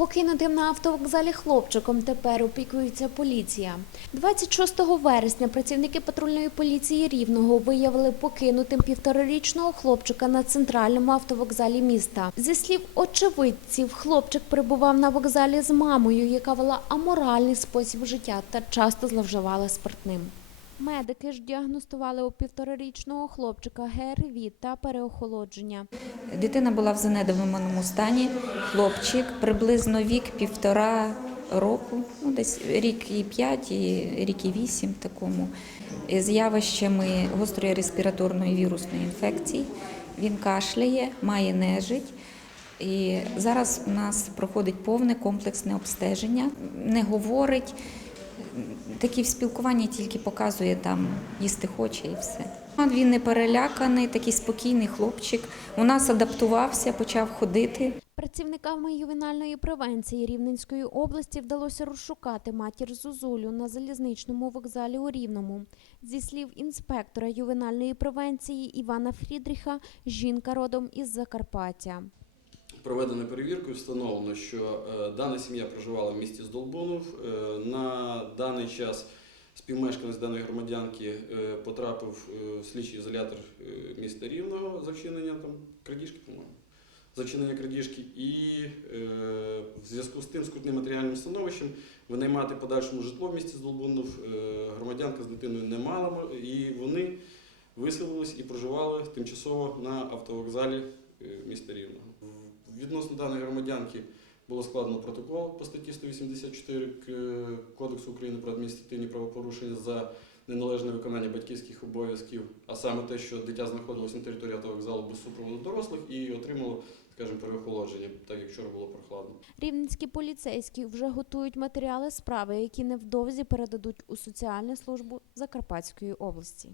Покинутим на автовокзалі хлопчиком тепер опікується поліція. 26 вересня працівники патрульної поліції Рівного виявили покинутим півторарічного хлопчика на центральному автовокзалі міста. Зі слів очевидців, хлопчик перебував на вокзалі з мамою, яка вела аморальний спосіб життя та часто зловживала спиртним. Медики ж діагностували у півторарічного хлопчика ГРВІ та переохолодження. Дитина була в занедбаному стані, хлопчик, приблизно вік півтора року, ну десь рік і п'ять, і рік і вісім такому, з явищами гострої респіраторної вірусної інфекції. Він кашляє, має нежить. І зараз у нас проходить повне комплексне обстеження, не говорить. Такі в спілкуванні тільки показує там їсти хоче і все. Він не переляканий, такий спокійний хлопчик. У нас адаптувався, почав ходити. Працівниками ювенальної превенції Рівненської області вдалося розшукати матір Зозулю на залізничному вокзалі у Рівному. Зі слів інспектора ювенальної превенції Івана Фрідріха, жінка родом із Закарпаття. Проведено перевірку встановлено, що е, дана сім'я проживала в місті Здолбунов. Е, На даний час співмешканець даної громадянки е, потрапив в слідчий ізолятор міста Рівного за вчинення там крадіжки, по-моєму. За крадіжки, і в зв'язку з тим скрутним матеріальним становищем винаймати подальшому житло в місті Здолбунов громадянка з дитиною не мала, і вони виселились і проживали тимчасово на автовокзалі міста Рівного. Відносно даної громадянки було складено протокол по статті 184 К- Кодексу України про адміністративні правопорушення за неналежне виконання батьківських обов'язків, а саме те, що дитя знаходилось на території автовокзалу без супроводу дорослих і отримало, скажімо, переохолодження, так як вчора було прохладно. Рівненські поліцейські вже готують матеріали справи, які невдовзі передадуть у соціальну службу Закарпатської області.